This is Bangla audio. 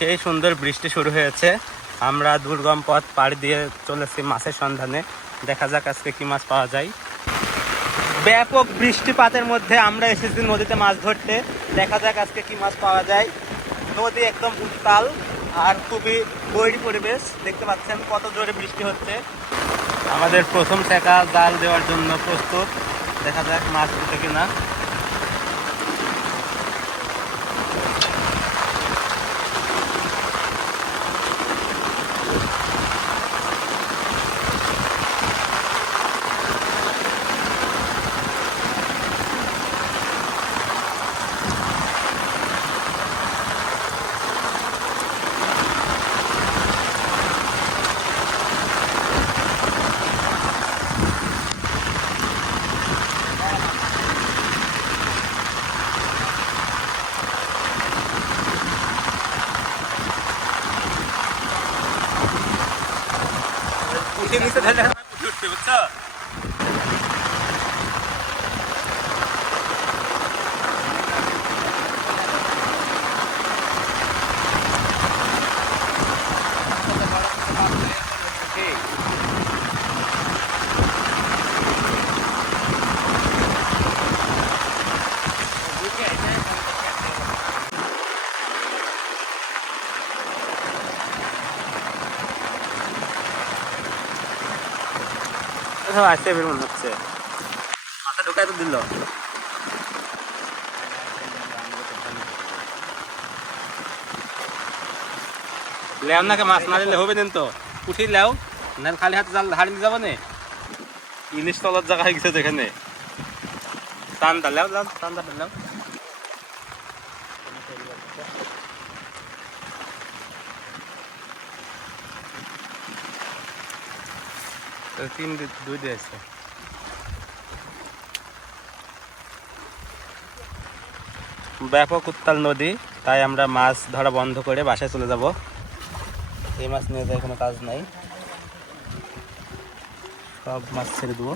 সেই সুন্দর বৃষ্টি শুরু হয়েছে। আমরা দুর্গম পথ পাড়ি দিয়ে চলেছি মাছের সন্ধানে। দেখা যাক আজকে কি মাছ পাওয়া যায়। ব্যাপক বৃষ্টিপাতের মধ্যে আমরা এসেছি নদীতে মাছ ধরতে। দেখা যাক আজকে কি মাছ পাওয়া যায়। নদী একদম উত্তাল আর খুবই বৈরী পরিবেশ। দেখতে পাচ্ছেন কত জোরে বৃষ্টি হচ্ছে। আমাদের প্রথম শেখা জাল দেওয়ার জন্য প্রস্তুত। দেখা যাক মাছ উঠে কিনা। নিচে ঢেলে উঠতে বুঝছ? সব আসতে বের মনে হচ্ছে। মাথা ঢুকায় তো দিল। লেও নাকি মাছ না দিলে হবে দিন তো। উঠি লেও না খালি হাতে জাল হাড়ি যাব নে ইলিশ তলার জায়গা হয়ে গেছে যেখানে চান্দা লেও লেও চান্দা লেও। তিন দুই দিয়েছে ব্যাপক উত্তাল নদী, তাই আমরা মাছ ধরা বন্ধ করে বাসায় চলে যাব। এই মাছ নিয়ে যাওয়ার কোনো কাজ নাই। সব মাছ ছেড়ে দেবো।